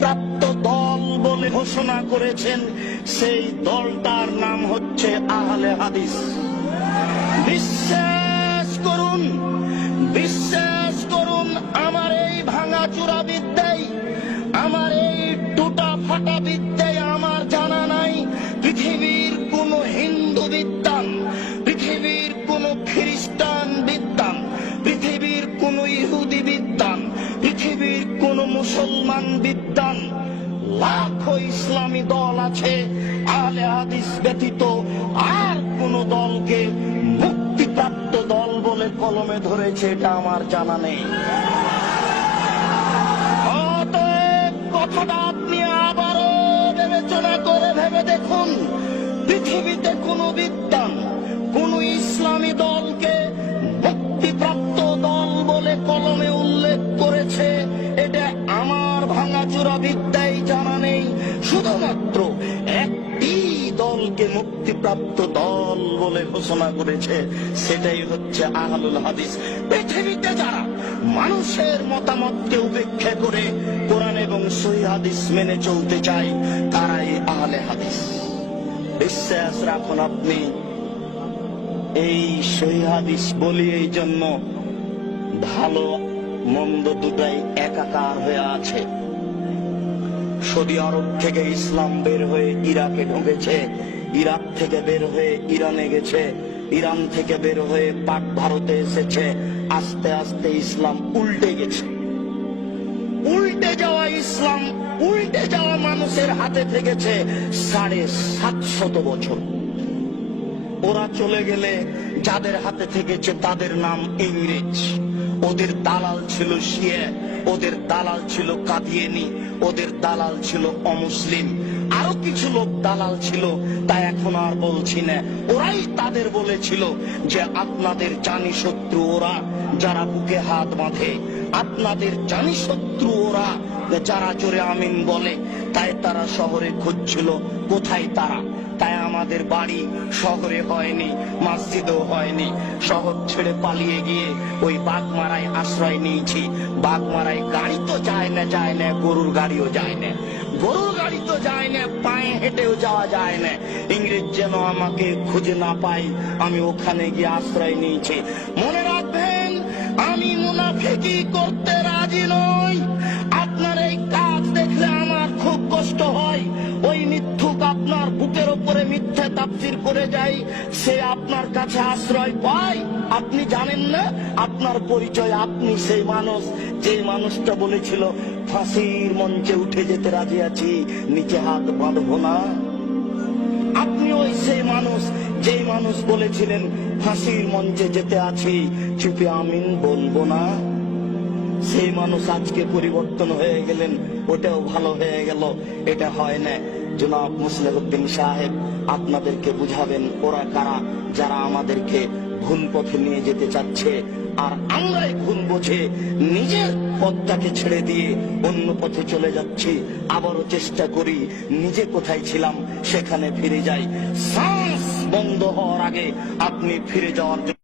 মুক্তিপ্রাপ্ত দল বলে ঘোষণা করেছেন, সেই দলটার নাম হচ্ছে আহলে হাদিস। বিশ্বাস করুন বিশ্বাস করুন, আমার এই ভাঙা চূড়া বিদ্যায় আমার এই টুটা ফাটা বিদ্যায় মুসলমান বিদ্যান লাখো ইসলামী দল আছে, আলে হাদিস ব্যতীত আর কোন দলকে মুক্তিপ্রাপ্ত দল বলে কলমে ধরেছে, এটা আমার জানা নেই। কথাটা আপনি আবারও বিবেচনা করে ভেবে দেখুন, পৃথিবীতে কোন বিদ্যান মুক্তিপ্রাপ্ত দল বলে ঘোষণা করেছে, সেটাই হচ্ছে আহলুল হাদিস। পৃথিবীতে যারা মানুষের মতামতকে উপেক্ষা করে কোরআন এবং সহি হাদিস মেনে চলতে চায়, তারাই আহলে হাদিস। বিশ্বাস রাখুন আপনি, এই সহি হাদিস বলি এই জন্য ভালো মন্দ দুটাই একাকার হয়ে আছে। সৌদি আরব থেকে ইসলাম বের হয়ে ইরাকে ঢুকেছে ইরাক থেকে বের হয়ে ইরানে গেছে। ইরান থেকে বের হয়ে পাক ভারতে এসেছে। আস্তে আস্তে ইসলাম উল্টে গেছে। উল্টে যাওয়া ইসলাম, উল্টে যাওয়া মানুষের হাতে থেকেছে সাড়ে সাতশত বছর। ওরা চলে গেলে যাদের হাতে থেকেছে তাদের নাম ইংরেজ। ওদের দালাল ছিল শিয়ে, ওদের দালাল ছিল কাদিয়েনি, ওদের দালাল ছিল অমুসলিম। আরও কিছু লোক দালাল ছিল, তা এখন আর বলছি না। ওরাই তাদের বলেছিল যে আপনাদের জানি শত্রু ওরা, যারা বুকে হাত বাঁধে। আপনাদের জানি শত্রু ওরা, যারা জোরে আমিন বলে, তাই তারা শহরে খুঁজছিল, কোথায় তারা? তাই আমাদের বাড়ি শহরে হয়নি, মসজিদও হয়নি। শহর ছেড়ে পালিয়ে গিয়ে ওই বাগমারায় আশ্রয় নিয়েছি। বাগমারায় গাড়ি তো যায় না যায় না, গরুর গাড়িও যায় না। গরুর গাড়ি তো যায় না, পায়ে হেঁটেও যাওয়া যায় না। ইংরেজ যেন আমাকে খুঁজে না পাই আমি ওখানে গিয়ে আশ্রয় নিয়েছি। মনে রাখবেন, আমি মুনাফিকি করতে রাজি নই। আপনার এই কাজ দেখলে আমার খুব কষ্ট হয়। ওই মিথ্যুক আপনার বুকের ওপরে মিথ্যে তাফসির করে যায়, সে আপনার কাছে আশ্রয় পায় আপনি জানেন না? আপনার পরিচয় আপনি সেই মানুষ, যে মানুষটা বলেছিল, ফাঁসির মঞ্চে উঠে যেতে রাজি আছি, নিচে হাত বাঁধবো না। আপনি ওই সেই মানুষ, যেই মানুষ বলেছিলেন, ফাঁসির মঞ্চে যেতে আছি, চুপে আমিন বলব না। সেই মানুষ আজকে পরিবর্তন হয়ে গেলেন, ওটাও ভালো হয়ে গেল, এটা হয় না। জনাব মুসলিহদ্দিন সাহেব আপনাদেরকে বুঝাবেন ওরা কারা, যারা আমাদেরকে ভুল পথে নিয়ে যেতে চাচ্ছে। আর আমরাই ভুল বোঝে নিজের পথটাকে ছেড়ে দিয়ে অন্য পথে চলে যাচ্ছি। আবারও চেষ্টা করি, নিজে কোথায় ছিলাম সেখানে ফিরে যাই। শ্বাস বন্ধ হওয়ার আগে আপনি ফিরে যাওয়ার জন্য